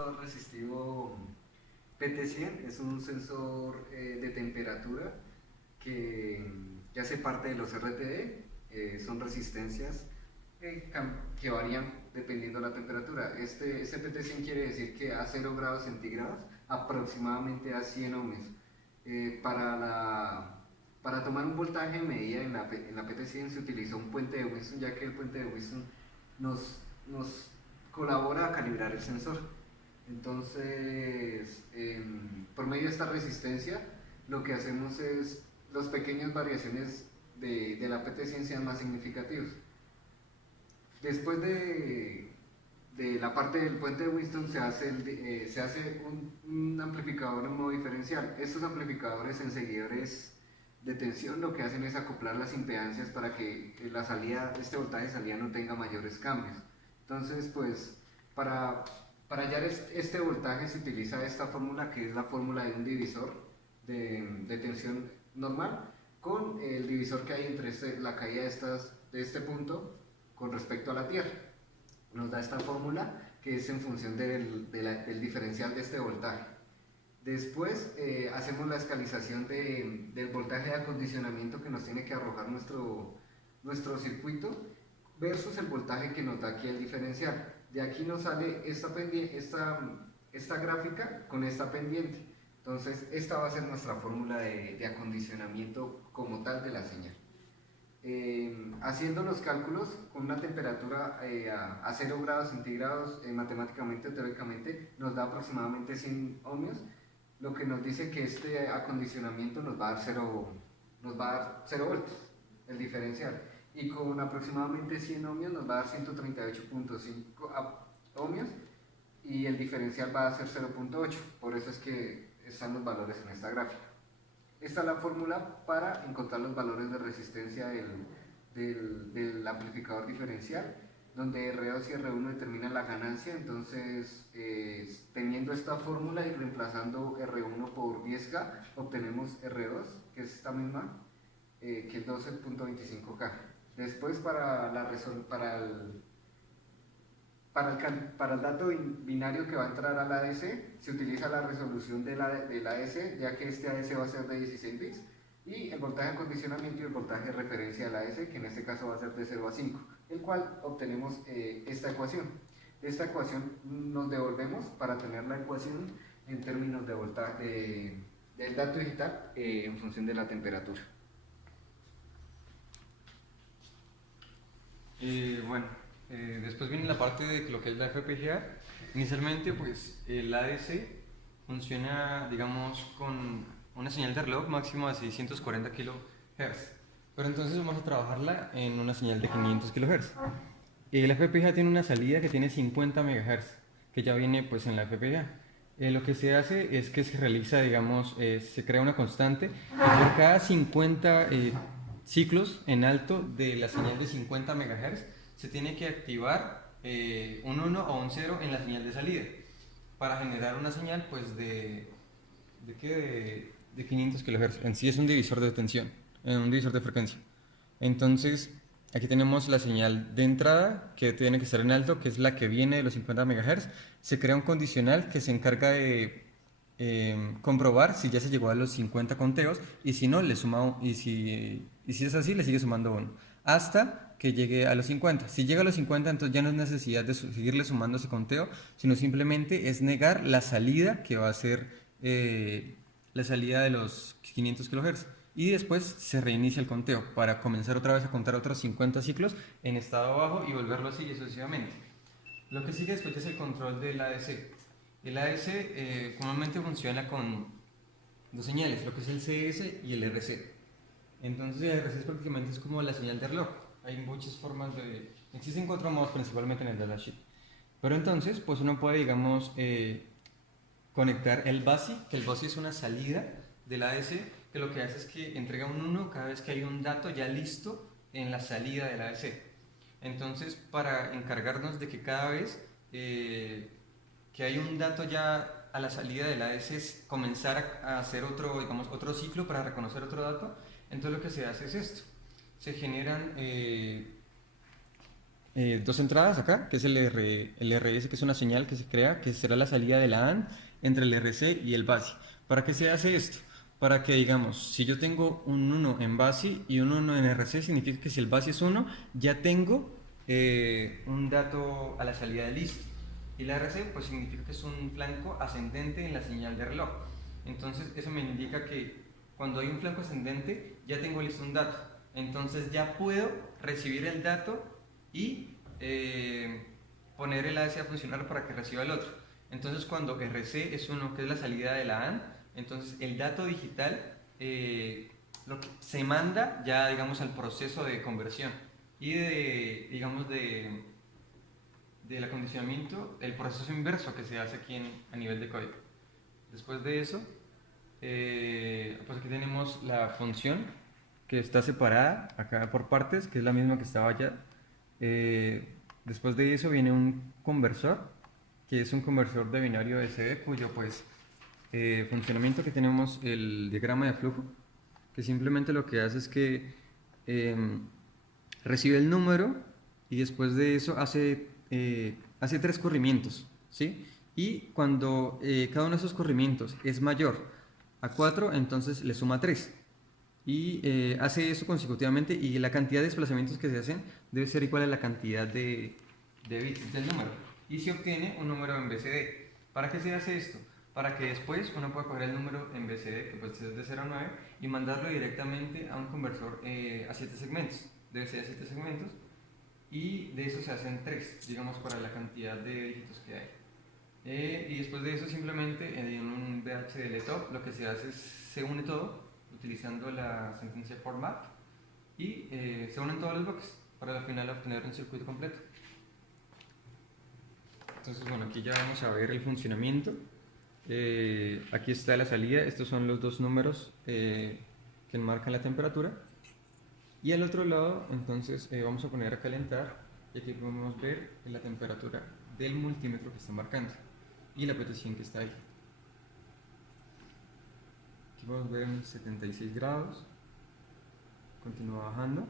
sensor resistivo PT100, es un sensor de temperatura que hace parte de los RTD, son resistencias que varían dependiendo de la temperatura. Este PT100 quiere decir que a 0 grados centígrados aproximadamente a 100 ohmios. Para tomar un voltaje de medida en la PT100 se utilizó un puente de Wilson, ya que el puente de Wilson nos colabora a calibrar el sensor. Entonces, por medio de esta resistencia, lo que hacemos es las pequeñas variaciones de la PT100 sean más significativas. Después de la parte del puente de Winston se hace un amplificador en modo diferencial. Estos amplificadores en seguidores de tensión lo que hacen es acoplar las impedancias para que la salida, este voltaje de salida no tenga mayores cambios. Entonces, pues, para hallar este voltaje se utiliza esta fórmula, que es la fórmula de un divisor de tensión normal con el divisor que hay entre la caída de este punto con respecto a la Tierra. Nos da esta fórmula que es en función del diferencial de este voltaje. Después hacemos la escalización del voltaje de acondicionamiento que nos tiene que arrojar nuestro circuito versus el voltaje que nos da aquí el diferencial. De aquí nos sale esta gráfica con esta pendiente. Entonces esta va a ser nuestra fórmula de acondicionamiento como tal de la señal. Haciendo los cálculos con una temperatura a 0 grados centígrados, matemáticamente o teóricamente nos da aproximadamente 100 ohmios, lo que nos dice que este acondicionamiento nos va a dar 0 voltios, el diferencial, y con aproximadamente 100 ohmios nos va a dar 138.5 ohmios y el diferencial va a ser 0.8, por eso es que están los valores en esta gráfica. Esta es la fórmula para encontrar los valores de resistencia del amplificador diferencial, donde R2 y R1 determinan la ganancia. Entonces, teniendo esta fórmula y reemplazando R1 por 10K, obtenemos R2, que es esta misma, que es 12.25K. Después, para el dato binario que va a entrar al ADC, se utiliza la resolución del ADC, ya que este ADC va a ser de 16 bits, y el voltaje de acondicionamiento y el voltaje de referencia del ADC, que en este caso va a ser de 0 a 5, el cual obtenemos esta ecuación. De esta ecuación nos devolvemos para tener la ecuación en términos de voltaje del dato digital en función de la temperatura. Bueno, después viene la parte de lo que es la FPGA. Inicialmente, pues el ADC funciona, digamos, con una señal de reloj máximo de 640 kHz. Pero entonces vamos a trabajarla en una señal de 500 kHz. La FPGA tiene una salida que tiene 50 MHz, que ya viene pues en la FPGA. Lo que se hace es que se realiza, digamos, se crea una constante y por cada 50 ciclos en alto de la señal de 50 MHz se tiene que activar un 1 o un 0 en la señal de salida para generar una señal pues de 500 kHz. En sí es un divisor de tensión, un divisor de frecuencia. Entonces aquí tenemos la señal de entrada que tiene que estar en alto, que es la que viene de los 50 MHz. Se crea un condicional que se encarga de comprobar si ya se llegó a los 50 conteos, y si no, le suma, y si es así, le sigue sumando 1 hasta que llegue a los 50. Si llega a los 50, entonces ya no es necesidad de seguirle sumando ese conteo, sino simplemente es negar la salida, que va a ser la salida de los 500 kHz, y después se reinicia el conteo para comenzar otra vez a contar otros 50 ciclos en estado bajo y volverlo así sucesivamente. Lo que sigue después es el control del ADC. El ADC comúnmente funciona con dos señales, lo que es el CS y el RC. Entonces el RC prácticamente es como la señal de reloj. Hay muchas formas existen 4 modos principalmente en el datasheet. Pero entonces, pues uno puede, digamos, conectar el BASI, que el BASI es una salida del ADC, que lo que hace es que entrega un 1 cada vez que hay un dato ya listo en la salida del ADC. Entonces, para encargarnos de que cada vez que hay un dato ya a la salida del ADC es comenzar a hacer otro ciclo para reconocer otro dato, entonces lo que se hace es esto. Se generan dos entradas acá, que es el RS, que es una señal que se crea, que será la salida de la AND entre el RC y el BASI. ¿Para qué se hace esto? Para que, digamos, si yo tengo un 1 en BASI y un 1 en RC, significa que si el BASI es 1, ya tengo un dato a la salida de listo. Y la RC, pues significa que es un flanco ascendente en la señal de reloj. Entonces, eso me indica que cuando hay un flanco ascendente, ya tengo listo un dato. Entonces, ya puedo recibir el dato y poner el AS a funcionar para que reciba el otro. Entonces, cuando RC es 1, que es la salida de la AND, entonces el dato digital lo que se manda ya, digamos, al proceso de conversión y digamos, del acondicionamiento, el proceso inverso que se hace aquí a nivel de código. Después de eso, pues aquí tenemos la función que está separada acá por partes, que es la misma que estaba allá. Después de eso viene un conversor, que es un conversor de binario SD, cuyo pues funcionamiento, que tenemos el diagrama de flujo, que simplemente lo que hace es que recibe el número y después de eso hace tres corrimientos, ¿sí? Y cuando cada uno de esos corrimientos es mayor a 4, entonces le suma 3. Y hace eso consecutivamente, y la cantidad de desplazamientos que se hacen debe ser igual a la cantidad de bits del número. Y se obtiene un número en BCD. ¿Para qué se hace esto? Para que después uno pueda coger el número en BCD, que pues es de 0 a 9, y mandarlo directamente a un conversor a 7 segmentos, de BCD a 7 segmentos, y de eso se hacen 3, digamos, para la cantidad de dígitos que hay. Y después de eso, simplemente en un VHDL top lo que se hace es se une todo utilizando la sentencia format y se unen todos los bloques para al final obtener un circuito completo. Entonces, bueno, aquí ya vamos a ver el funcionamiento. Aquí está la salida, estos son los dos números que enmarcan la temperatura. Y al otro lado, entonces, vamos a poner a calentar y aquí podemos ver la temperatura del multímetro que está marcando y la petición que está ahí. Aquí podemos ver en 76 grados, continúa bajando.